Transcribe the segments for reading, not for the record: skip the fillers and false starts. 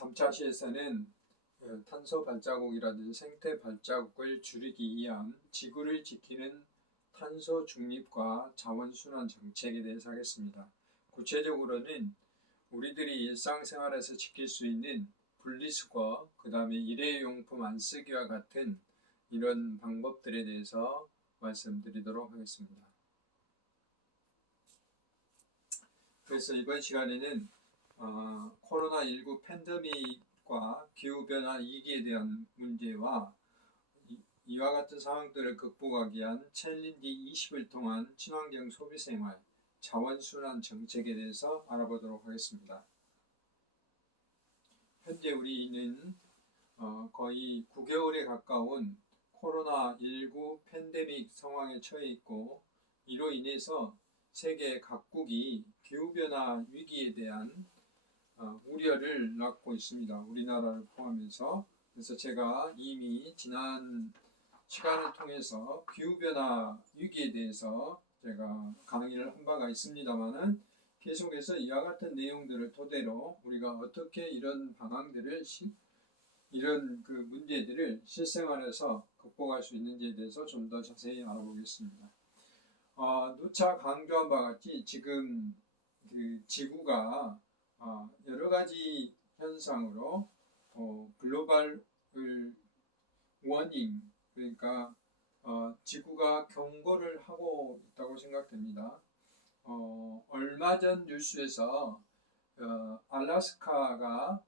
3차 시에서는 탄소 발자국이라든지 생태 발자국을 줄이기 위한 지구를 지키는 탄소 중립과 자원 순환 정책에 대해서 하겠습니다. 구체적으로는 우리들이 일상생활에서 지킬 수 있는 분리수거, 그 다음에 일회용품 안 쓰기와 같은 이런 방법들에 대해서 말씀드리도록 하겠습니다. 그래서 이번 시간에는 코로나19 팬데믹과 기후변화 위기에 대한 문제와 이와 같은 상황들을 극복하기 위한 챌린지 20을 통한 친환경 소비생활, 자원순환 정책에 대해서 알아보도록 하겠습니다. 현재 우리는 거의 9개월에 가까운 코로나19 팬데믹 상황에 처해 있고, 이로 인해서 세계 각국이 기후변화 위기에 대한 우려를 낳고 있습니다. 우리나라를 포함해서. 그래서 제가 이미 지난 시간을 통해서 기후변화 위기에 대해서 제가 강의를 한 바가 있습니다만은, 계속해서 이와 같은 내용들을 토대로 우리가 어떻게 이런 방향들을 이런 문제들을 실생활에서 극복할 수 있는지에 대해서 좀 더 자세히 알아보겠습니다. 누차 강조한 바와 같이 지금 지구가 여러 가지 현상으로 글로벌 워닝, 그러니까 지구가 경고를 하고 있다고 생각됩니다. 얼마 전 뉴스에서 알래스카가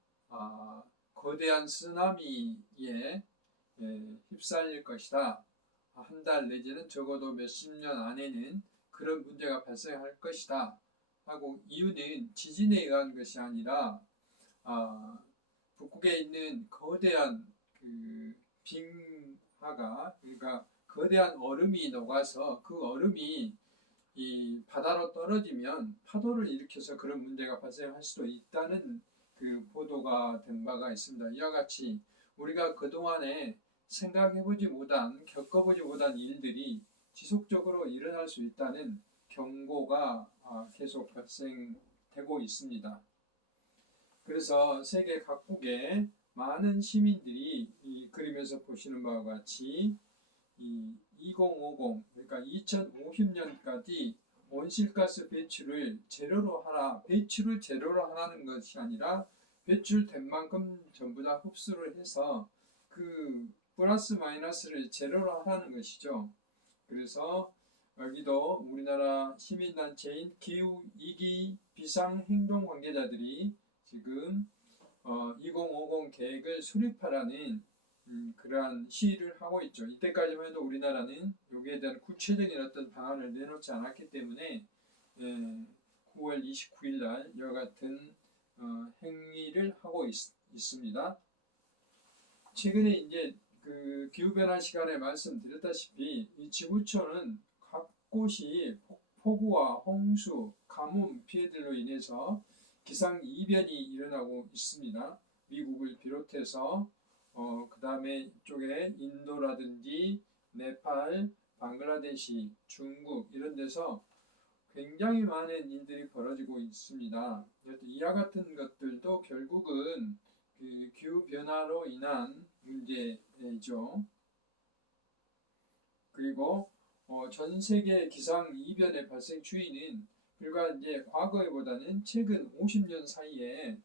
거대한 쓰나미에 휩쓸릴 것이다. 한 달 내지는 적어도 몇십 년 안에는 그런 문제가 발생할 것이다 하고, 이유는 지진에 의한 것이 아니라 북극에 있는 거대한 빙하가, 그러니까 거대한 얼음이 녹아서 그 얼음이 이 바다로 떨어지면 파도를 일으켜서 그런 문제가 발생할 수도 있다는 보도가 된 바가 있습니다. 이와 같이 우리가 그동안에 생각해보지 못한, 겪어보지 못한 일들이 지속적으로 일어날 수 있다는 경고가 계속 발생되고 있습니다. 그래서 세계 각국의 많은 시민들이 이 그림에서 보시는 바와 같이 2050, 그러니까 2050년까지 온실가스 배출을 제로로 하라, 배출을 제로로 하라는 것이 아니라 배출된 만큼 전부 다 흡수를 해서 플러스 마이너스를 제로로 하라는 것이죠. 그래서 여기도 우리나라 시민단체인 기후위기 비상행동 관계자들이 지금 2050 계획을 수립하라는 그러한 시위를 하고 있죠. 이때까지만 해도 우리나라는 여기에 대한 구체적인 어떤 방안을 내놓지 않았기 때문에 9월 29일 날 이와 같은 행위를 하고 있습니다. 최근에 이제 기후변화 시간에 말씀드렸다시피 이 지구촌은 각 곳이 폭우와 홍수, 가뭄 피해들로 인해서 기상이변이 일어나고 있습니다. 미국을 비롯해서 그 다음에 이쪽에 인도라든지 네팔, 방글라데시, 중국 이런 데서 굉장히 많은 일들이 벌어지고 있습니다. 이와 같은 것들도 결국은 기후변화로 인한 문제죠. 그리고 전 세계 기상이변의 발생 추이는 불과 이제 과거보다는 최근 50년 사이에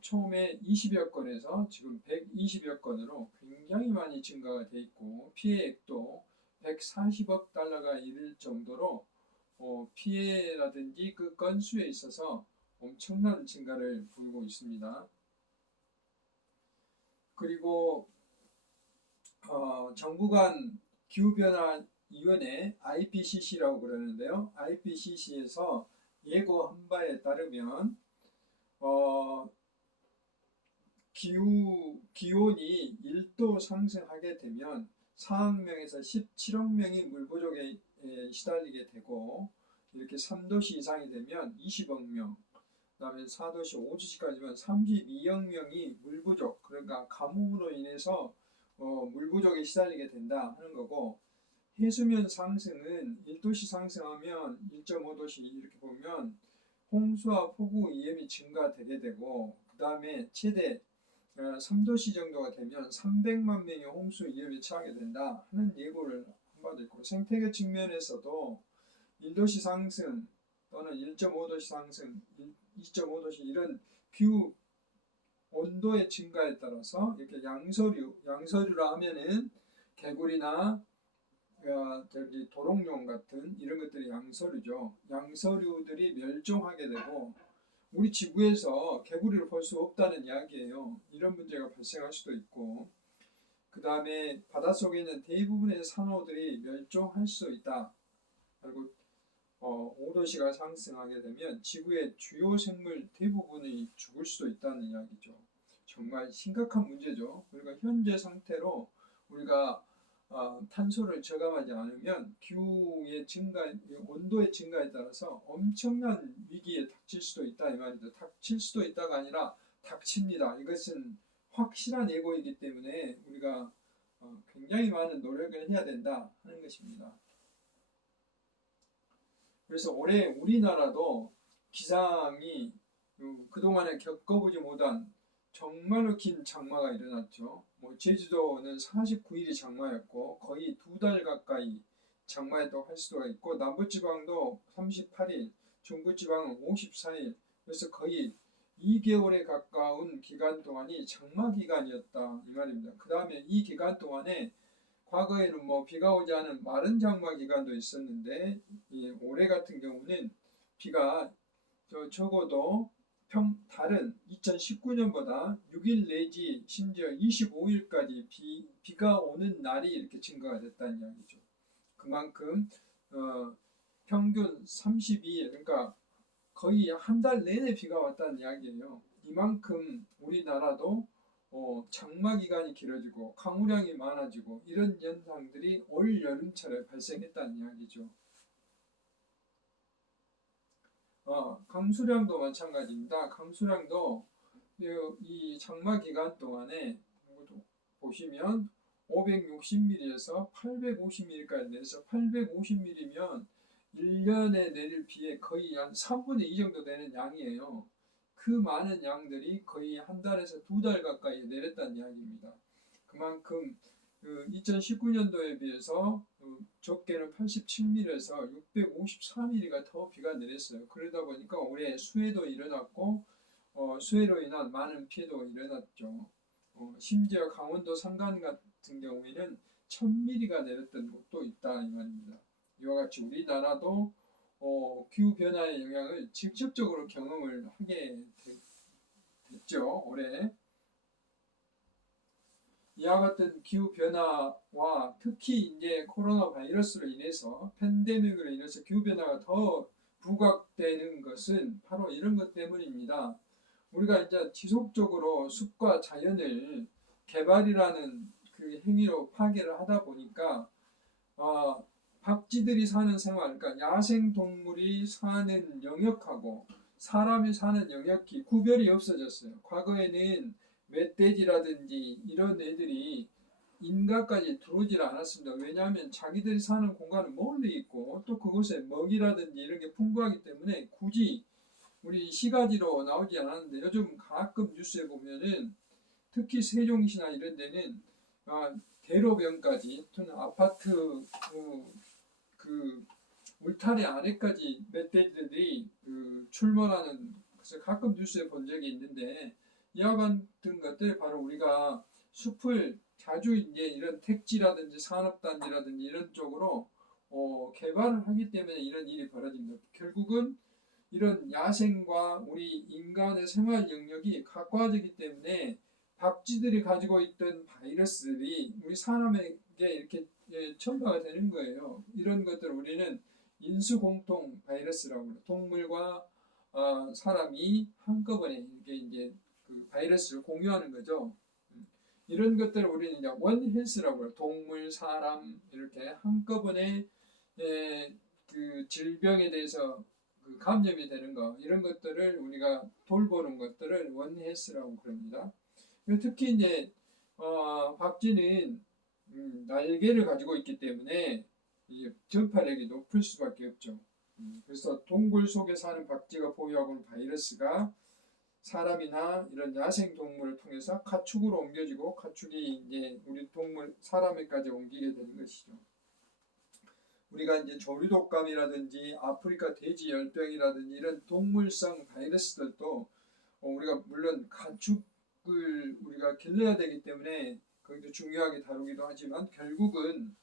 처음에 20여 건에서 지금 120여 건으로 굉장히 많이 증가가 돼 있고, 피해액도 140억 달러가 이를 정도로 피해라든지 그 건수에 있어서 엄청난 증가를 보이고 있습니다. 그리고 정부 간 기후변화위원회 IPCC라고 그러는데요. IPCC에서 예고한 바에 따르면 기온이 1도 상승하게 되면 4억 명에서 17억 명이 물 부족에 시달리게 되고, 이렇게 3도시 이상이 되면 20억 명, 그 다음에 4도시, 5도시까지면 32억 명이 물 부족, 그러니까 가뭄으로 인해서 물 부족에 시달리게 된다 하는 거고, 해수면 상승은 1도시 상승하면 1.5도시 이렇게 보면 홍수와 폭우 위험이 증가되게 되고, 그 그 다음에 최대 3도씨 정도가 되면 300만 명의 홍수 위험에 처하게 된다 하는 예고를 한 바도 있고, 생태계 측면에서도 1도씨 상승 또는 1.5도씨 상승, 2.5도씨 이런 기후 온도의 증가에 따라서 이렇게 양서류라 하면은 개구리나 저기 도롱뇽 같은 이런 것들이 양서류죠. 양서류들이 멸종하게 되고 우리 지구에서 개구리를 볼 수 없다는 이야기예요. 이런 문제가 발생할 수도 있고, 그 다음에 바닷속에 있는 대부분의 산호들이 멸종할 수 있다. 그리고 5도씨가 상승하게 되면 지구의 주요 생물 대부분이 죽을 수도 있다는 이야기죠. 정말 심각한 문제죠. 그러니까 현재 상태로 우리가 탄소를 저감하지 않으면 기후의 증가, 온도의 증가에 따라서 엄청난 위기에 닥칠 수도 있다 이 말이죠. 닥칠 수도 있다가 아니라 닥칩니다. 이것은 확실한 예고이기 때문에 우리가 굉장히 많은 노력을 해야 된다 하는 것입니다. 그래서 올해 우리나라도 기상이 그동안에 겪어보지 못한 정말로 긴 장마가 일어났죠. 제주도는 49일이 장마였고 거의 2달 가까이 장마였다고 할 수가 있고, 남부지방도 38일, 중부지방은 54일, 그래서 거의 2개월에 가까운 기간 동안이 장마 기간이었다 이 말입니다. 그 다음에 이 기간 동안에 과거에는 비가 오지 않은 마른 장마 기간도 있었는데 올해 같은 경우는 비가 적어도 다른 2019년보다 6일 내지 심지어 25일까지 비가 오는 날이 이렇게 증가가 됐다는 이야기죠. 그만큼 평균 32일, 그러니까 거의 한 달 내내 비가 왔다는 이야기예요. 이만큼 우리나라도 장마 기간이 길어지고 강우량이 많아지고 이런 현상들이 올 여름철에 발생했다는 이야기죠. 강수량도 마찬가지입니다. 강수량도 이 장마 기간 동안에 보시면 560mm에서 850mm까지 내려서 850mm면 1년에 내릴 비의 거의 한 3분의 2 정도 되는 양이에요. 그 많은 양들이 거의 한 달에서 2달 가까이 내렸다는 이야기입니다. 그만큼 2019년도에 비해서 적게는 87mm에서 654mm가 더 비가 내렸어요. 그러다 보니까 올해 수해도 일어났고 수해로 인한 많은 피해도 일어났죠. 심지어 강원도 산간 같은 경우에는 1000mm가 내렸던 곳도 있다 이 말입니다. 이와 같이 우리나라도 기후변화의 영향을 직접적으로 경험을 하게 됐죠. 올해. 이와 같은 기후변화와 특히 이제 코로나 바이러스로 인해서 팬데믹으로 인해서 기후변화가 더 부각되는 것은 바로 이런 것 때문입니다. 우리가 이제 지속적으로 숲과 자연을 개발이라는 그 행위로 파괴를 하다 보니까 박쥐들이 사는 생활, 그러니까 야생 동물이 사는 영역하고 사람이 사는 영역이 구별이 없어졌어요. 과거에는 멧돼지라든지 이런 애들이 인가까지 들어오질 않았습니다. 왜냐하면 자기들이 사는 공간은 멀리 있고 또 그곳에 먹이라든지 이런 게 풍부하기 때문에 굳이 우리 시가지로 나오지 않았는데, 요즘 가끔 뉴스에 보면은 특히 세종시나 이런 데는 대로변까지 또는 아파트 그 울타리 안에까지 멧돼지들이 출몰하는 것을 가끔 뉴스에 본 적이 있는데, 이와 같은 것들 바로 우리가 숲을 자주 이제 이런 택지라든지 산업단지라든지 이런 쪽으로 개발을 하기 때문에 이런 일이 벌어집니다. 결국은 이런 야생과 우리 인간의 생활 영역이 가까워지기 때문에 박쥐들이 가지고 있던 바이러스들이 우리 사람에게 이렇게 전파가 되는 거예요. 이런 것들을 우리는 인수공통 바이러스라고 해요. 동물과 사람이 한꺼번에 이렇게 이제 그 바이러스를 공유하는 거죠. 이런 것들을 우리는 이제 원헬스라고 해요. 동물, 사람 이렇게 한꺼번에 그 질병에 대해서 그 감염이 되는 거, 이런 것들을 우리가 돌보는 것들을 원헬스라고 그럽니다. 특히 이제 박쥐는 날개를 가지고 있기 때문에 전파력이 높을 수밖에 없죠. 그래서 동굴 속에 사는 박쥐가 보유하고 있는 바이러스가 사람이나 이런 야생 동물을 통해서 가축으로 옮겨지고 가축이 이제 우리 동물 사람에까지 옮기게 되는 것이죠. 우리가 이제 조류독감이라든지 아프리카 돼지 열병이라든지 이런 동물성 바이러스들도 우리가 물론 가축을 우리가 길러야 되기 때문에 거기도 중요하게 다루기도 하지만 결국은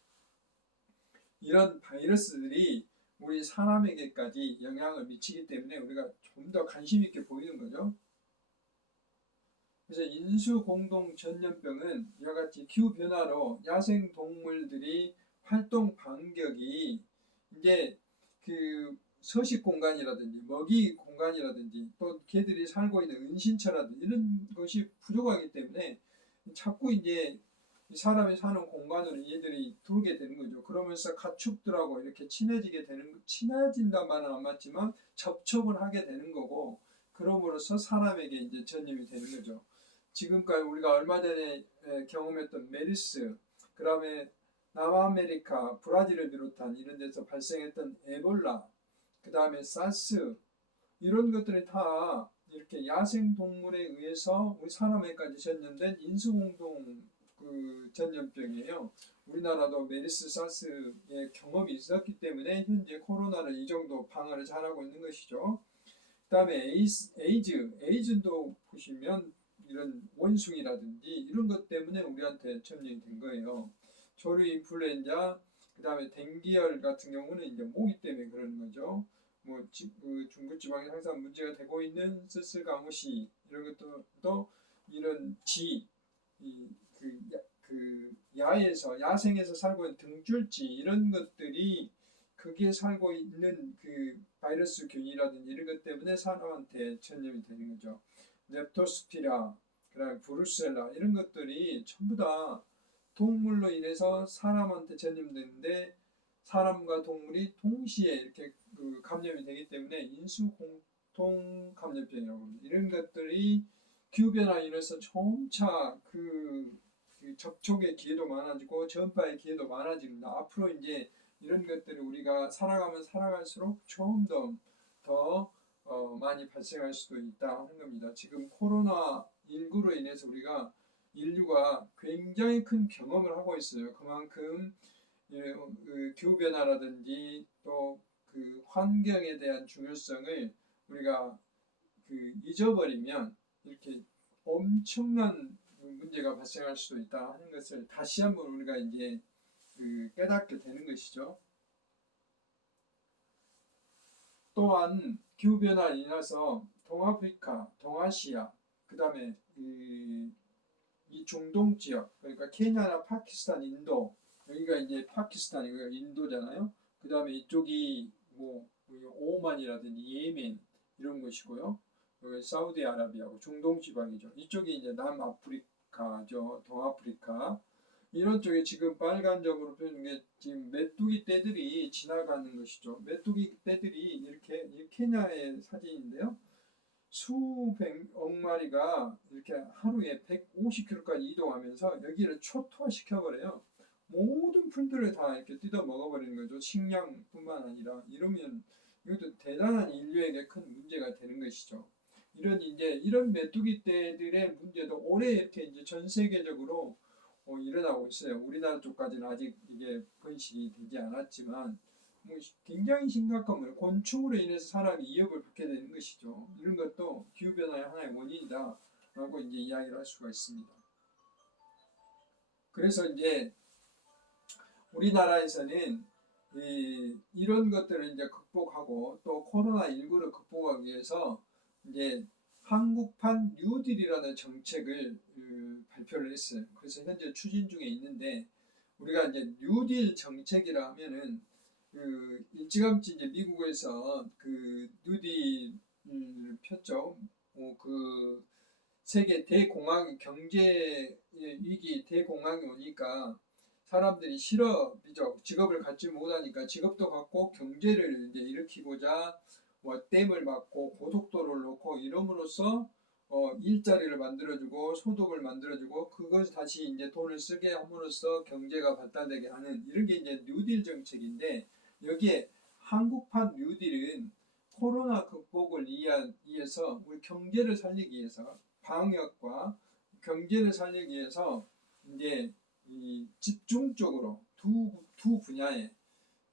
이런 바이러스들이 우리 사람에게까지 영향을 미치기 때문에 우리가 좀 더 관심 있게 보이는 거죠. 그래서 인수공동 전염병은 이와 같이 기후변화로 야생동물들이 활동 반격이 이제 그 서식 공간이라든지 먹이 공간이라든지 또 개들이 살고 있는 은신처라든지 이런 것이 부족하기 때문에 자꾸 이제 사람이 사는 공간으로 얘들이 들어오게 되는 거죠. 그러면서 가축들하고 이렇게 친해진단 말은 안 맞지만 접촉을 하게 되는 거고, 그럼으로써 사람에게 이제 전염이 되는 거죠. 지금까지 우리가 얼마 전에 경험했던 메르스, 그 다음에 남아메리카, 브라질을 비롯한 이런 데서 발생했던 에볼라, 그 다음에 사스, 이런 것들이 다 이렇게 야생 동물에 의해서 우리 사람에까지 전염된 인수공동 전염병이에요. 우리나라도 메르스, 사스의 경험이 있었기 때문에 현재 코로나를 이 정도 방어를 잘하고 있는 것이죠. 그 다음에 에이즈도 보시면 이런 원숭이라든지 이런 것 때문에 우리한테 전염이 된 거예요. 조류 인플루엔자, 그 다음에 댕기열 같은 경우는 이제 모기 때문에 그러는 거죠. 중부지방에 항상 문제가 되고 있는 스슬가무시 이런 것도 이런 야생에서 살고 있는 등줄지 이런 것들이 거기에 살고 있는 그 바이러스 균이라든지 이런 것 때문에 사람한테 전염이 되는 거죠. 렙토스피라, 그다음에 브루셀라 이런 것들이 전부 다 동물로 인해서 사람한테 전염되는데 사람과 동물이 동시에 이렇게 감염이 되기 때문에 인수공통 감염병이라고 합니다. 이런 것들이 기후변화로 인해서 점차 그 접촉의 기회도 많아지고 전파의 기회도 많아집니다. 앞으로 이제 이런 것들을 우리가 살아가면 살아갈수록 좀 더 많이 발생할 수도 있다 하는 겁니다. 지금 코로나19로 인해서 우리가 인류가 굉장히 큰 경험을 하고 있어요. 그만큼 기후변화라든지 또 그 환경에 대한 중요성을 우리가 잊어버리면 이렇게 엄청난 문제가 발생할 수도 있다 하는 것을 다시 한번 우리가 이제 깨닫게 되는 것이죠. 또한 기후변화로 인해서 동아프리카, 동아시아, 그 다음에 이 중동 지역, 그러니까 케냐나 파키스탄, 인도, 여기가 이제 파키스탄이고요, 인도잖아요. 그 다음에 이쪽이 오만이라든지 예멘 이런 것이고요. 여기 사우디아라비아고 중동 지방이죠. 이쪽이 이제 남아프리카죠, 동아프리카. 이런 쪽에 지금 빨간점으로 표현된 게 지금 메뚜기 떼들이 지나가는 것이죠. 메뚜기 떼들이 이렇게 케냐의 사진인데요. 수백억 마리가 이렇게 하루에 150km까지 이동하면서 여기를 초토화시켜버려요. 모든 풀들을 다 이렇게 뜯어 먹어버리는 거죠. 식량뿐만 아니라. 이러면 이것도 대단한 인류에게 큰 문제가 되는 것이죠. 이런 메뚜기 떼들의 문제도 올해 이렇게 이제 전 세계적으로 일어나고 있어요. 우리나라 쪽까지는 아직 이게 번식이 되지 않았지만 굉장히 심각한 거예요. 곤충으로 인해서 사람이 위협을 받게 되는 것이죠. 이런 것도 기후변화의 하나의 원인이다라고 이제 이야기를 할 수가 있습니다. 그래서 이제 우리나라에서는 이런 것들을 이제 극복하고 또 코로나19를 극복하기 위해서 이제 한국판 뉴딜이라는 정책을 발표를 했어요. 그래서 현재 추진 중에 있는데 우리가 이제 뉴딜 정책이라 하면은 일찌감치 이제 미국에서 뉴딜을 폈죠. 세계 대공황 경제 위기 대공황이 오니까 사람들이 직업을 갖지 못하니까 직업도 갖고 경제를 이제 일으키고자 댐을 막고 고속도로를 놓고 이름으로써 일자리를 만들어주고 소득을 만들어주고 그것을 다시 이제 돈을 쓰게 함으로써 경제가 발달되게 하는 이런 게 이제 뉴딜 정책인데 여기에 한국판 뉴딜은 코로나 극복을 위해서 우리 경제를 살리기 위해서 방역과 경제를 살리기 위해서 이제 이 집중적으로 두 분야에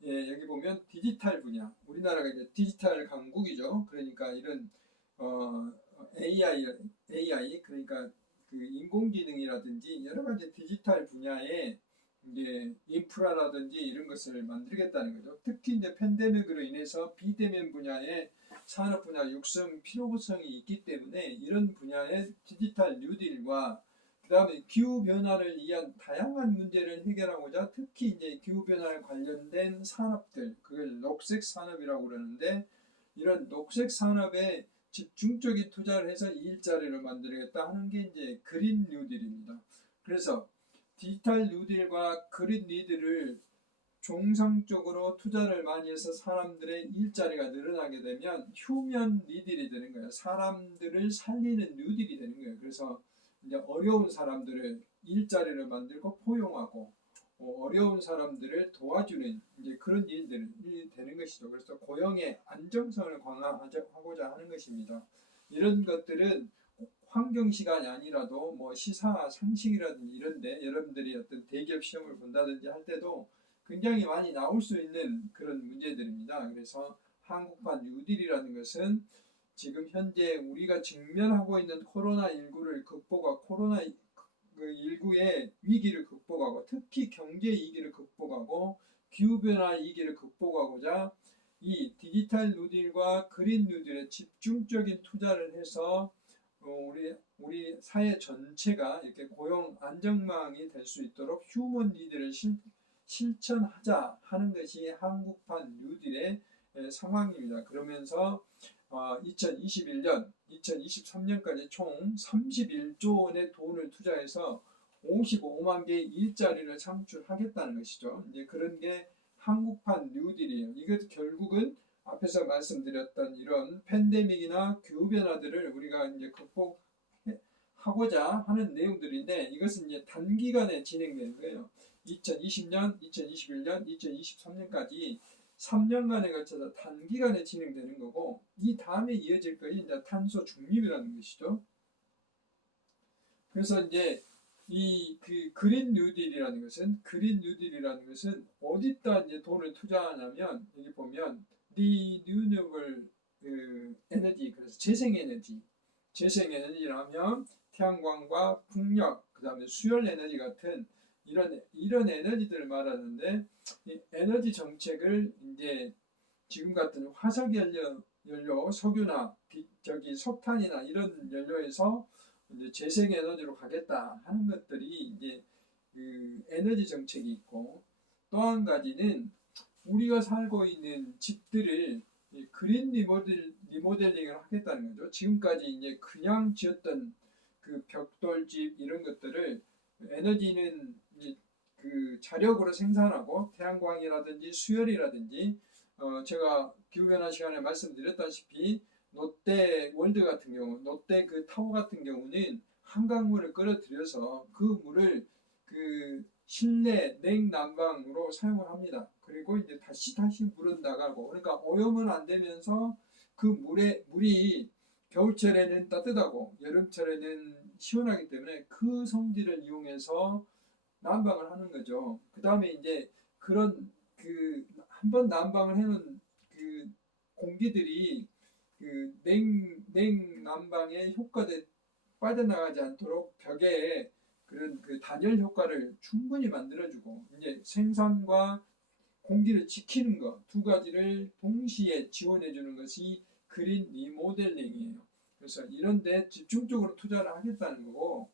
여기 보면 디지털 분야 우리나라가 이제 디지털 강국이죠. 그러니까 이런 어, AI 그러니까 그 인공지능이라든지 여러 가지 디지털 분야에 이제 인프라라든지 이런 것을 만들겠다는 거죠. 특히 이제 팬데믹으로 인해서 비대면 분야의 산업 분야 육성 필요성이 있기 때문에 이런 분야의 디지털 뉴딜과 그다음에 기후 변화를 위한 다양한 문제를 해결하고자 특히 이제 기후 변화에 관련된 산업들 그걸 녹색 산업이라고 그러는데 이런 녹색 산업에 집중적인 투자를 해서 일자리를 만들겠다 하는 게 이제 그린 뉴딜입니다. 그래서 디지털 뉴딜과 그린 뉴딜을 종상적으로 투자를 많이 해서 사람들의 일자리가 늘어나게 되면 휴면 뉴딜이 되는 거예요. 사람들을 살리는 뉴딜이 되는 거예요. 그래서 이제 어려운 사람들을 일자리를 만들고 포용하고 어려운 사람들을 도와주는 이제 그런 일들이 되는 것이죠. 그래서 고용의 안정성을 강화하고자 하는 것입니다. 이런 것들은 환경 시간이 아니라도 뭐 시사 상식이라든지 이런데 여러분들이 어떤 대기업 시험을 본다든지 할 때도 굉장히 많이 나올 수 있는 그런 문제들입니다. 그래서 한국판 뉴딜이라는 것은 지금 현재 우리가 직면하고 있는 코로나19를 극복하고 코로나19의 위기를 극복하고 특히 경제 위기를 극복하고 기후변화 위기를 극복하고자 이 디지털 뉴딜과 그린 뉴딜에 집중적인 투자를 해서 우리 사회 전체가 이렇게 고용 안정망이 될 수 있도록 휴먼 니드를 실천하자 하는 것이 한국판 뉴딜의 상황입니다. 그러면서 2021년, 2023년까지 총 31조 원의 돈을 투자해서 55만 개의 일자리를 창출하겠다는 것이죠. 이제 그런 게 한국판 뉴딜이에요. 이것 결국은 앞에서 말씀드렸던 이런 팬데믹이나 기후변화들을 우리가 이제 극복하고자 하는 내용들인데 이것은 이제 단기간에 진행되는 거예요. 2020년, 2021년, 2023년까지 3년간에 걸쳐서 단기간에 진행되는 거고 이 다음에 이어질 것이 이제 탄소 중립이라는 것이죠. 그래서 이제 이 그린 뉴딜이라는 것은 어디다 이제 돈을 투자하냐면 여기 보면 리뉴얼블 에너지 그래서 재생에너지라면 태양광과 풍력 그다음에 수열 에너지 같은 이런 에너지들을 말하는데 이 에너지 정책을 이제 지금 같은 화석 연료 석유나 석탄이나 이런 연료에서 이제 재생 에너지로 가겠다 하는 것들이 이제 그 에너지 정책이 있고 또 한 가지는 우리가 살고 있는 집들을 그린 리모델링을 하겠다는 거죠. 지금까지 이제 그냥 지었던 그 벽돌집 이런 것들을 에너지는 이제 그 자력으로 생산하고 태양광이라든지 수열이라든지 제가 기후변화 시간에 말씀드렸다시피 롯데 월드 같은 경우, 롯데 그 타워 같은 경우는 한강물을 끌어들여서 그 물을 그 실내 냉난방으로 사용을 합니다. 그리고 이제 다시 물은 나가고, 그러니까 오염은 안 되면서 그 물이 겨울철에는 따뜻하고 여름철에는 시원하기 때문에 그 성질을 이용해서 난방을 하는 거죠. 그 다음에 이제 그런 그 한번 난방을 해놓은 그 공기들이 그 냉난방의 효과에 빠져나가지 않도록 벽에 그런 그 단열 효과를 충분히 만들어주고 이제 생산과 공기를 지키는 것 두 가지를 동시에 지원해주는 것이 그린 리모델링이에요. 그래서 이런데 집중적으로 투자를 하겠다는 거고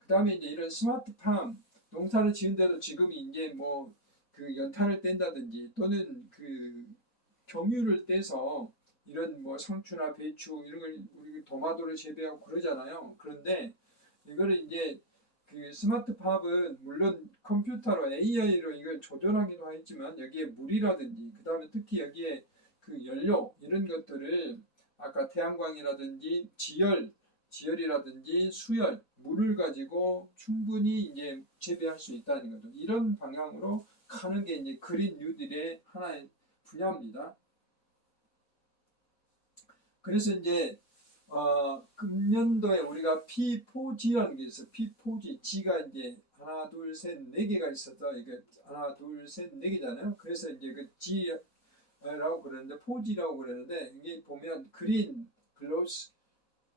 그 다음에 이제 이런 스마트팜 농사를 지은데도 지금 이제 뭐 그 연탄을 뗀다든지 또는 그 경유를 떼서 이런 뭐 상추나 배추 이런 걸 우리 도마도를 재배하고 그러잖아요. 그런데 이거를 이제 그 스마트팜은 물론 컴퓨터로 AI로 이걸 조절하기도 하겠지만 여기에 물이라든지 그 다음에 특히 여기에 그 연료 이런 것들을 아까 태양광이라든지 지열이라든지 수열 물을 가지고 충분히 이제 재배할 수 있다는 거죠. 이런 방향으로 가는 게 이제 그린 뉴딜의 하나의 분야입니다. 그래서 이제 금년도에 우리가 P4G라는 게 있어. P4G, G가 이제 하나, 둘, 셋, 네 개가 있어서 이게 하나, 둘, 셋, 네 개잖아요. 그래서 이제 그 G라고 그러는데 4G라고 그러는데 이게 보면 그린, 글로스,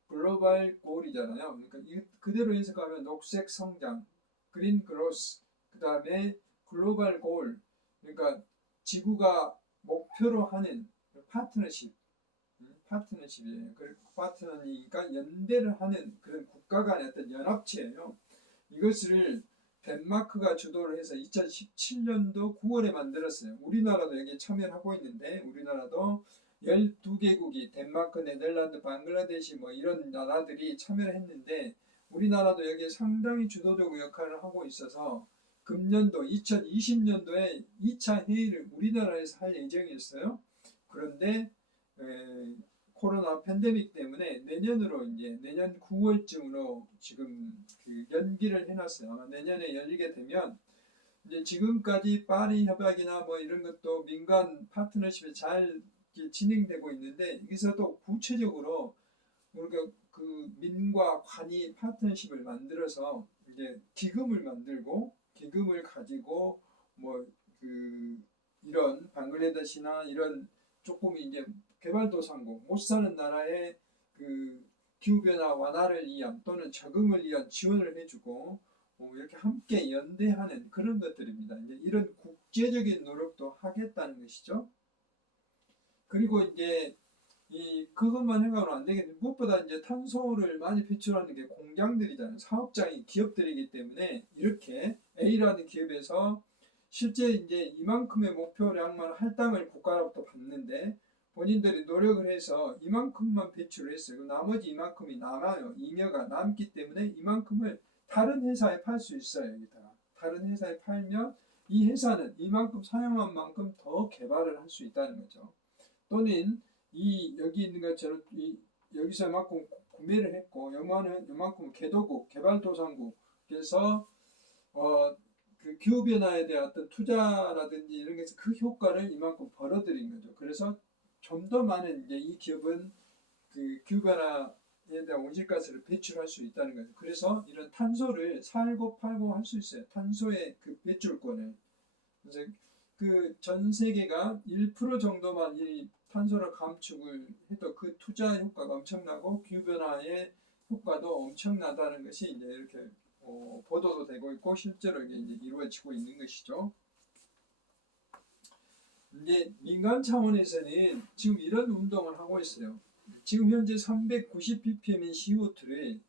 글로벌 골이잖아요. 그러니까 그대로 해석하면 녹색 성장, 그린 그로스, 그 다음에 글로벌 골, 그러니까 지구가 목표로 하는 파트너십, 파트너십이에요. 그 파트너니까 연대를 하는 그런 국가 간의 어떤 연합체예요. 이것을 덴마크가 주도를 해서 2017년도 9월에 만들었어요. 우리나라도 여기에 참여를 하고 있는데 우리나라도 12개국이 덴마크, 네덜란드, 방글라데시 뭐 이런 나라들이 참여를 했는데 우리나라도 여기에 상당히 주도적 역할을 하고 있어서 금년도 2020년도에 2차 회의를 우리나라에서 할 예정이었어요. 그런데 코로나 팬데믹 때문에 내년으로 이제 내년 9월쯤으로 지금 그 연기를 해놨어요. 아마 내년에 열리게 되면 이제 지금까지 파리 협약이나 뭐 이런 것도 민간 파트너십이 잘 진행되고 있는데 여기서도 구체적으로 우리가 그 민과 관이 파트너십을 만들어서 이제 기금을 만들고 기금을 가지고 뭐 그 이런 방글라데시나 이런 조금 이제 개발도상국 못 사는 나라의 그 기후변화 완화를 위한 또는 적응을 위한 지원을 해주고 이렇게 함께 연대하는 그런 것들입니다. 이제 이런 국제적인 노력도 하겠다는 것이죠. 그리고 이제 그것만 해가면 안 되겠는데 무엇보다 이제 탄소를 많이 배출하는 게 공장들이잖아요. 사업장이 기업들이기 때문에 이렇게 A라는 기업에서 실제 이제 이만큼의 목표량만 할당을 국가로부터 받는데 본인들이 노력을 해서 이만큼만 배출을 했어요. 나머지 이만큼이 남아요. 잉여가 남기 때문에 이만큼을 다른 회사에 팔 수 있어요. 여기다가 다른 회사에 팔면 이 회사는 이만큼 사용한 만큼 더 개발을 할 수 있다는 거죠. 또는 여기 있는 것처럼 여기서 이만큼 구매를 했고 요만큼 개도국 개발도상국에서 그 기후변화에 대한 어떤 투자라든지 이런 게서 그 효과를 이만큼 벌어들인 거죠. 그래서 좀 더 많은 이제 이 기업은 그 기후변화에 대한 온실가스를 배출할 수 있다는 거죠. 그래서 이런 탄소를 살고 팔고 할 수 있어요. 탄소의 그 배출권을. 그래서 그 전 세계가 1% 정도만 이 탄소를 감축을 해도 그 투자 효과가 엄청나고 기후변화의 효과도 엄청나다는 것이 이제 이렇게 보도도 되고 있고 실제로 이제 이루어지고 있는 것이죠. 이제 민간 차원에서는 지금 이런 운동을 하고 있어요. 지금 현재 390ppm인 CO2를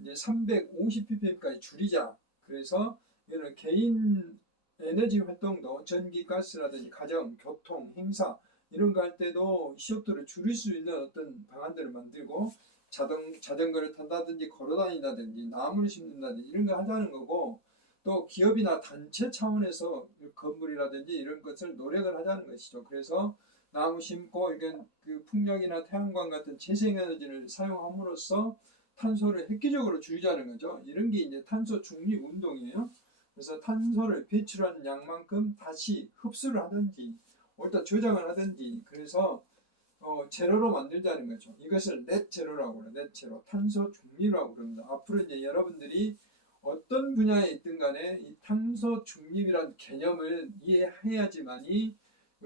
이제 350ppm까지 줄이자. 그래서 이런 개인 에너지 활동도 전기, 가스라든지 가정, 교통, 행사 이런 거 할 때도 CO2를 줄일 수 있는 어떤 방안들을 만들고 자전거를 탄다든지 걸어다닌다든지 나무를 심는다든지 이런 거 하자는 거고 또 기업이나 단체 차원에서 건물이라든지 이런 것을 노력을 하자는 것이죠. 그래서 나무 심고 이런 그 풍력이나 태양광 같은 재생에너지를 사용함으로써 탄소를 획기적으로 줄이자는 거죠. 이런 게 이제 탄소 중립 운동이에요. 그래서 탄소를 배출하는 양만큼 다시 흡수를 하든지 어디다 저장을 하든지 그래서 제로로 만들자는 거죠. 이것을 넷 제로라고 그래요. 넷 제로. 탄소 중립이라고 그럽니다. 앞으로 이제 여러분들이 어떤 분야에 있든 간에 이 탄소 중립이라는 개념을 이해해야지만이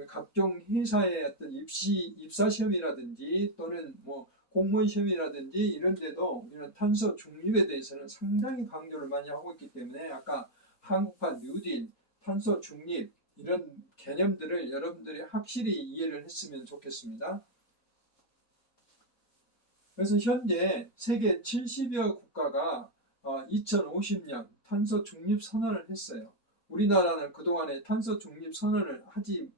각종 회사의 어떤 입사 시험이라든지 또는 뭐 공무원 시험이라든지 이런 데도 이런 탄소 중립에 대해서는 상당히 강조를 많이 하고 있기 때문에 아까 한국판 뉴딜, 탄소 중립 이런 개념들을 여러분들이 확실히 이해를 했으면 좋겠습니다. 그래서 현재 세계 70여 국가가 2050년 탄소 중립 선언을 했어요. 우리나라는 그동안에 탄소 중립 선언을 하지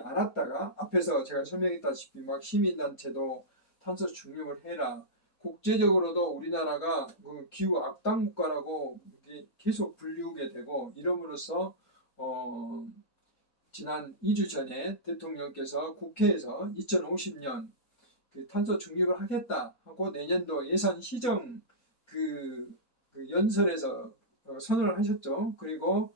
않았다가 앞에서 제가 설명했다시피 막 시민단체도 탄소 중립을 해라. 국제적으로도 우리나라가 그 기후 악당 국가라고 계속 불리우게 되고 이름으로써 지난 2주 전에 대통령께서 국회에서 2050년 그 탄소 중립을 하겠다 하고 내년도 예산 시정 그 연설에서 선언을 하셨죠. 그리고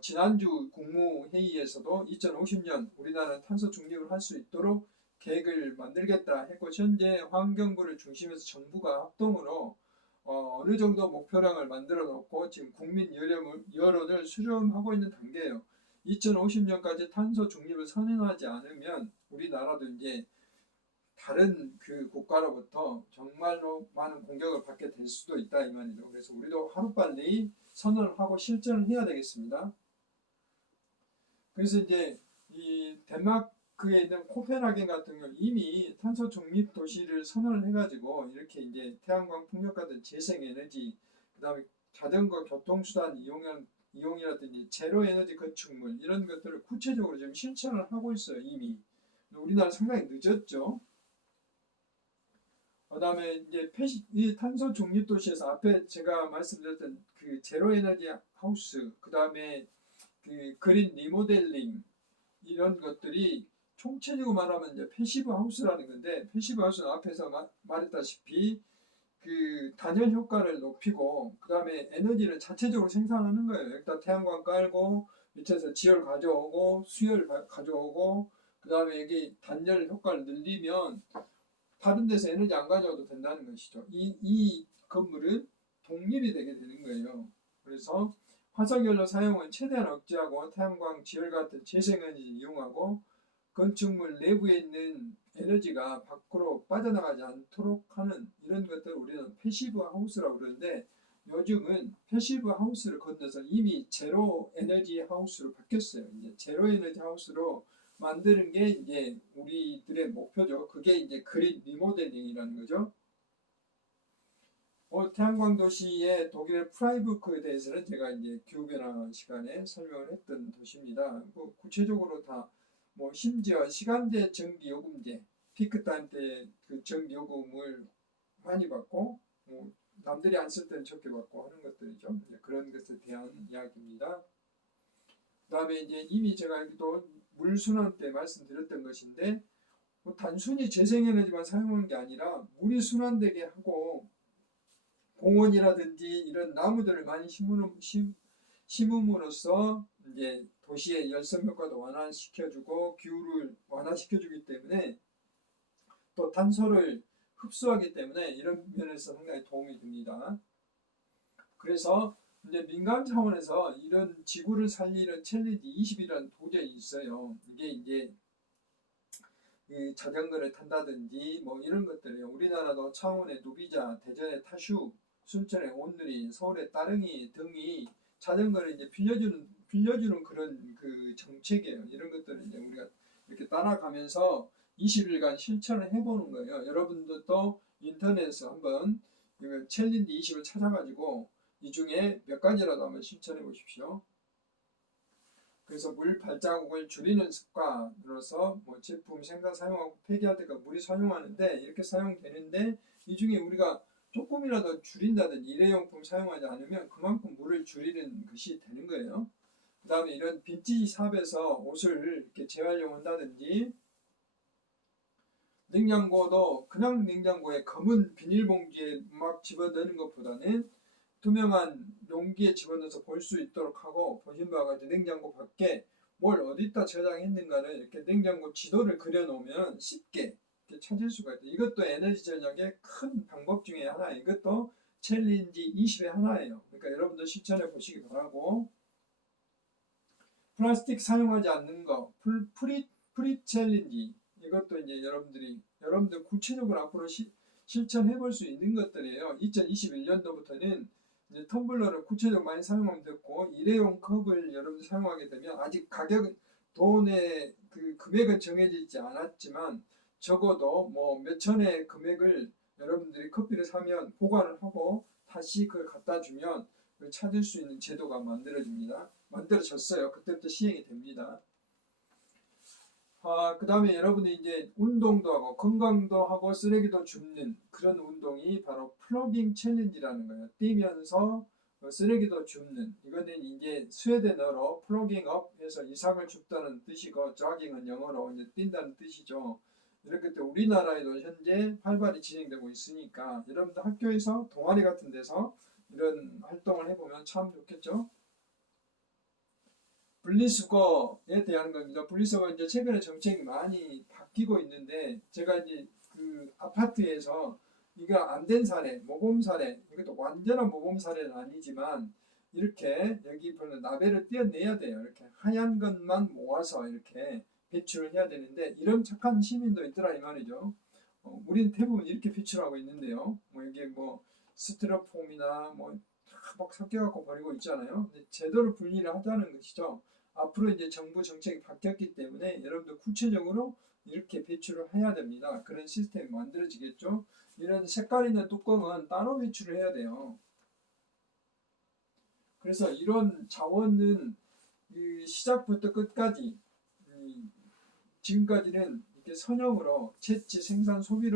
지난주 국무회의에서도 2050년 우리나라는 탄소 중립을 할 수 있도록 계획을 만들겠다 했고, 현재 환경부를 중심해서 정부가 합동으로 어느 정도 목표량을 만들어 놓고 지금 국민 여론을 수렴하고 있는 단계예요. 2050년까지 탄소 중립을 선언하지 않으면 우리나라도 이제 다른 그 국가로부터 정말로 많은 공격을 받게 될 수도 있다 이 말이죠. 그래서 우리도 하루빨리 선언을 하고 실천을 해야 되겠습니다. 그래서 이제 이 덴마크에 있는 코펜하겐 같은 경우 이미 탄소 중립 도시를 선언을 해가지고 이렇게 이제 태양광 풍력 같은 재생에너지, 그다음에 자전거 교통수단 이용이라든지 제로 에너지 건축물 이런 것들을 구체적으로 지금 실천을 하고 있어요 이미. 우리나라 상당히 늦었죠. 그다음에 이제 이 탄소 중립 도시에서 앞에 제가 말씀드렸던 그 제로 에너지 하우스, 그다음에 그 그린 리모델링 이런 것들이 총체적으로 말하면 이제 패시브 하우스라는 건데, 패시브 하우스는 앞에서 말했다시피 그 단열 효과를 높이고 그다음에 에너지를 자체적으로 생산하는 거예요. 일단 태양광 깔고 밑에서 지열 가져오고 수열 가져오고 그다음에 여기 단열 효과를 늘리면 다른 데서 에너지 안 가져와도 된다는 것이죠. 이 건물은 독립이 되게 되는 거예요. 그래서 화석연료 사용은 최대한 억제하고 태양광, 지열 같은 재생에너지 이용하고 건축물 내부에 있는 에너지가 밖으로 빠져나가지 않도록 하는 이런 것들을 우리는 패시브 하우스라고 그러는데, 요즘은 패시브 하우스를 건너서 이미 제로 에너지 하우스로 바뀌었어요. 이제 제로 에너지 하우스로 만드는 게 이제 우리들의 목표죠. 그게 이제 그린 리모델링이라는 거죠. 태양광 도시의 독일의 프라이부크에 대해서는 제가 이제 기후변화 시간에 설명을 했던 도시입니다. 뭐 구체적으로 다 뭐 심지어 시간제 전기요금제, 피크타임 때 그 전기요금을 많이 받고 뭐 남들이 안 쓸 때는 적게 받고 하는 것들이죠. 그런 것에 대한 이야기입니다. 그다음에 이제 이미 제가 또 물순환 때 말씀드렸던 것인데, 뭐 단순히 재생에너지만 사용하는 게 아니라 물이 순환되게 하고 공원이라든지 이런 나무들을 많이 심음으로써 이제 도시의 열섬 효과도 완화시켜주고 기후를 완화시켜주기 때문에 또 탄소를 흡수하기 때문에 이런 면에서 상당히 도움이 됩니다. 그래서 이제 민간 차원에서 이런 지구를 살리는 챌린지 20이라는 도전이 있어요. 이게 이제 자전거를 탄다든지 뭐 이런 것들이에요. 우리나라도 창원의 누비자, 대전의 타슈, 순천의 온누리, 서울의 따릉이 등이 자전거를 이제 빌려주는 그런 그 정책이에요. 이런 것들을 이제 우리가 이렇게 따라가면서 20일간 실천을 해보는 거예요. 여러분들도 인터넷에서 한번 이거 챌린지 20을 찾아가지고 이 중에 몇 가지라도 한번 실천해 보십시오. 그래서 물 발자국을 줄이는 습관으로서 뭐 제품 생산 사용하고 폐기할 때가 물이 사용하는데 이렇게 사용되는데, 이 중에 우리가 조금이라도 줄인다든지 일회용품 사용하지 않으면 그만큼 물을 줄이는 것이 되는 거예요. 그 다음에 이런 빈티지 샵에서 옷을 이렇게 재활용한다든지, 냉장고도 그냥 냉장고에 검은 비닐봉지에 막 집어넣는 것보다는 투명한 용기에 집어넣어서 볼 수 있도록 하고, 보신 바와 같이 냉장고 밖에 뭘 어디다 저장했는가를 이렇게 냉장고 지도를 그려놓으면 쉽게 찾을 수가 있다. 이것도 에너지 절약의 큰 방법 중에 하나예요. 이것도 챌린지 20의 하나예요. 그러니까 여러분도 실천해 보시기 바라고, 플라스틱 사용하지 않는 거, 프리 챌린지, 이것도 이제 여러분들 구체적으로 앞으로 실천해 볼 수 있는 것들이에요. 2021년도부터는 이제 텀블러를 구체적으로 많이 사용하면 됐고, 일회용 컵을 여러분들 사용하게 되면 아직 돈의 그 금액은 정해지지 않았지만 적어도 뭐 몇천의 금액을 여러분들이 커피를 사면 보관을 하고 다시 그걸 갖다 주면 그걸 찾을 수 있는 제도가 만들어졌어요. 그때부터 시행이 됩니다. 그 다음에 여러분이 이제 운동도 하고 건강도 하고 쓰레기도 줍는 그런 운동이 바로 플로깅 챌린지라는 거예요. 뛰면서 쓰레기도 줍는, 이거는 이제 스웨덴어로 플로깅 업 해서 이삭을 줍다는 뜻이고, 조깅은 영어로 이제 뛴다는 뜻이죠. 이렇게 또 우리나라에도 현재 활발히 진행되고 있으니까 여러분들 학교에서 동아리 같은 데서 이런 활동을 해보면 참 좋겠죠. 분리수거에 대한 겁니다. 분리수거 이제 최근에 정책이 많이 바뀌고 있는데 제가 이제 그 아파트에서 이거 안 된 사례, 모범 사례, 이것도 완전한 모범 사례는 아니지만 이렇게 여기 보면 라벨을 떼어내야 돼요. 이렇게 하얀 것만 모아서 이렇게 배출을 해야 되는데 이런 착한 시민도 있더라 이 말이죠. 우리는 대부분 이렇게 배출하고 있는데요. 뭐 이게 뭐 스티로폼이나 막 섞여갖고 버리고 있잖아요. 근데 제대로 분리를 하자는 것이죠. 앞으로 이제 정부 정책이 바뀌었기 때문에 여러분들 구체적으로 이렇게 배출을 해야 됩니다. 그런 시스템이 만들어지겠죠. 이런 색깔 있는 뚜껑은 따로 배출을 해야 돼요. 그래서 이런 자원은 시작부터 끝까지 지금까지는 이렇게 선형으로 채취, 생산, 소비,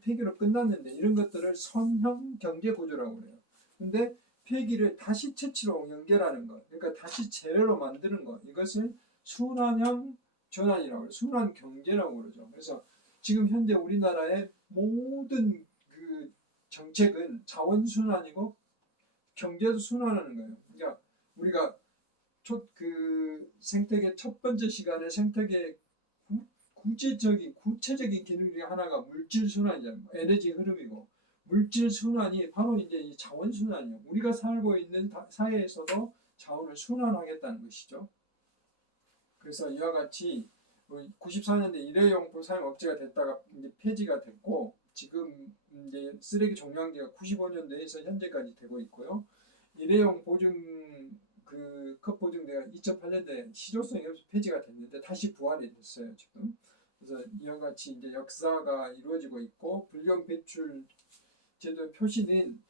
폐기로 끝났는데 이런 것들을 선형 경제 구조라고 해요. 근데 폐기를 다시 채취로 연결하는 것, 그러니까 다시 재료로 만드는 것, 이것을 순환형 전환이라고 해요. 순환 경제라고 그러죠. 그래서 지금 현재 우리나라의 모든 그 정책은 자원 순환이고 경제도 순환하는 거예요. 그러니까 우리가 생태계 첫 번째 시간에 생태계 구체적인 기능 중에 하나가 물질 순환이잖아요. 에너지 흐름이고 물질 순환이 바로 이제 이 자원 순환이에요. 우리가 살고 있는 사회에서도 자원을 순환하겠다는 것이죠. 그래서 이와 같이 94년대 일회용품 사용 억제가 됐다가 이제 폐지가 됐고 지금 이제 쓰레기 종량제가 95년도에서 현재까지 되고 있고요. 일회용 보증 컵 보증제가 2008년도에 실효성이 없어 폐지가 됐는데 다시 부활이 됐어요 지금. 그래서 이와 같이 이제 역사가 이루어지고 있고 불량 배출 제도 표시는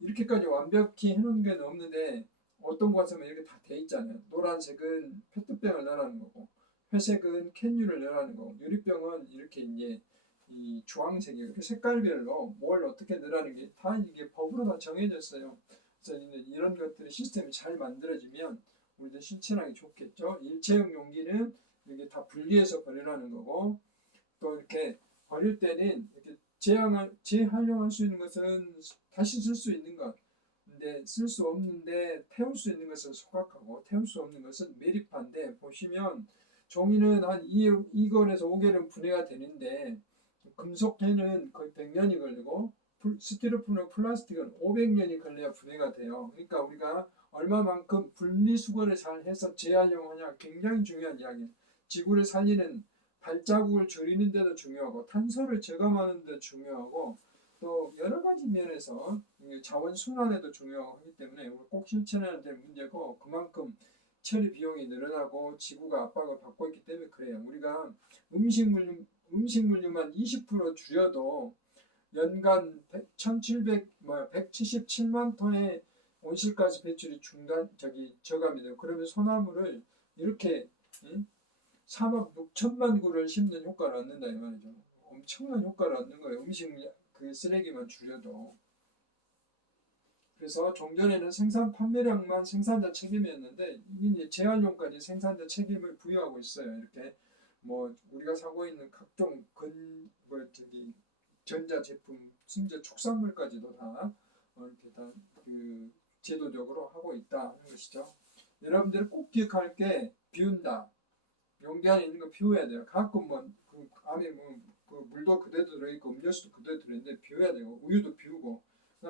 이렇게까지 완벽히 해놓은 게 없는데 어떤 곳은 이렇게 다 돼 있잖아요. 노란색은 페트병을 넣으라는 거고, 회색은 캔유를 넣으라는 거고, 유리병은 이렇게 이제 이 주황색이에요. 이렇게 색깔별로 뭘 어떻게 넣으라는 게 다 이게 법으로 다 정해졌어요. 그래서 이런 것들이 시스템이 잘 만들어지면 우리도 실천하기 좋겠죠. 일체형 용기는 이렇게 다 분리해서 버리라는 거고, 또 이렇게 버릴 때는 이렇게 재활용할 수 있는 것은 다시 쓸 수 있는 것, 근데 쓸 수 없는데 태울 수 있는 것은 소각하고 태울 수 없는 것은 매립한데 보시면 종이는 한 2개월에서 5개월은 분해가 되는데 금속계는 거의 100년이 걸리고 스티로폼과 플라스틱은 500년이 걸려야 분해가 돼요. 그러니까 우리가 얼마만큼 분리수거를 잘 해서 재활용하냐 굉장히 중요한 이야기예요. 지구를 살리는 발자국을 줄이는 데도 중요하고 탄소를 저감하는 데도 중요하고 또 여러 가지 면에서 자원 순환에도 중요하기 때문에 꼭 실천해야 될 문제고 그만큼 처리 비용이 늘어나고 지구가 압박을 받고 있기 때문에 그래요. 우리가 음식물류만 20% 줄여도 연간 177만 톤의 온실가스 배출이 저감이 돼요. 그러면 소나무를 이렇게 4만 6천만 구를 심는 효과를 얻는다 이 말이죠. 엄청난 효과를 얻는 거예요. 쓰레기만 줄여도. 그래서 종전에는 생산 판매량만 생산자 책임이었는데 이제 재활용까지 생산자 책임을 부여하고 있어요. 이렇게 우리가 사고 있는 각종 전자 제품, 심지어 축산물까지도 다 이렇게 다 제도적으로 하고 있다는 것이죠. 여러분들이 꼭 기억할 게 비운다. 용기 안에 있는 거 비워야 돼요. 가끔 안에 물도 그대로 들어있고 음료수도 그대로 들어있는데 비워야 되고 우유도 비우고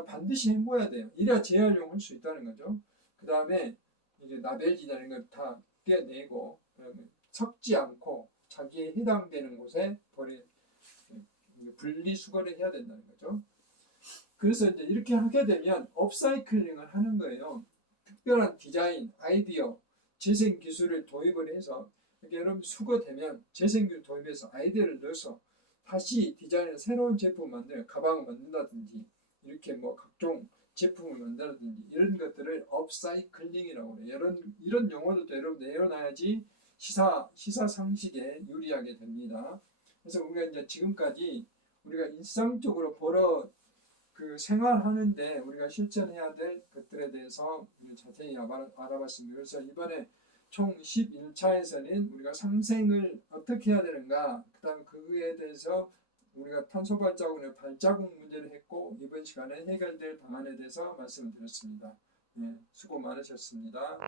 반드시 헹궈야 돼요. 이래야 재활용할 수 있다는 거죠. 그 다음에 이제 라벨지나 이런 걸 다 떼내고 섞지 않고 자기에 해당되는 곳에 분리수거를 해야 된다는 거죠. 그래서 이제 이렇게 하게 되면 업사이클링을 하는 거예요. 특별한 디자인, 아이디어, 재생 기술을 도입을 해서 여러분 수거되면 재생기술 도입해서 아이디어를 넣어서 다시 디자인을 새로운 제품을 만들어요. 가방을 만든다든지 이렇게 각종 제품을 만든다든지 이런 것들을 업사이클링이라고 해요. 이런 용어도 여러분 내려놔야지 시사 상식에 유리하게 됩니다. 그래서 우리가 이제 지금까지 우리가 일상적으로 생활하는데 우리가 실천해야 될 것들에 대해서 자세히 알아봤습니다. 그래서 이번에 총 11차에서는 우리가 상생을 어떻게 해야 되는가, 그 다음에 그거에 대해서 우리가 탄소 발자국의 발자국 문제를 했고 이번 시간에 해결될 방안에 대해서 말씀을 드렸습니다. 네, 수고 많으셨습니다.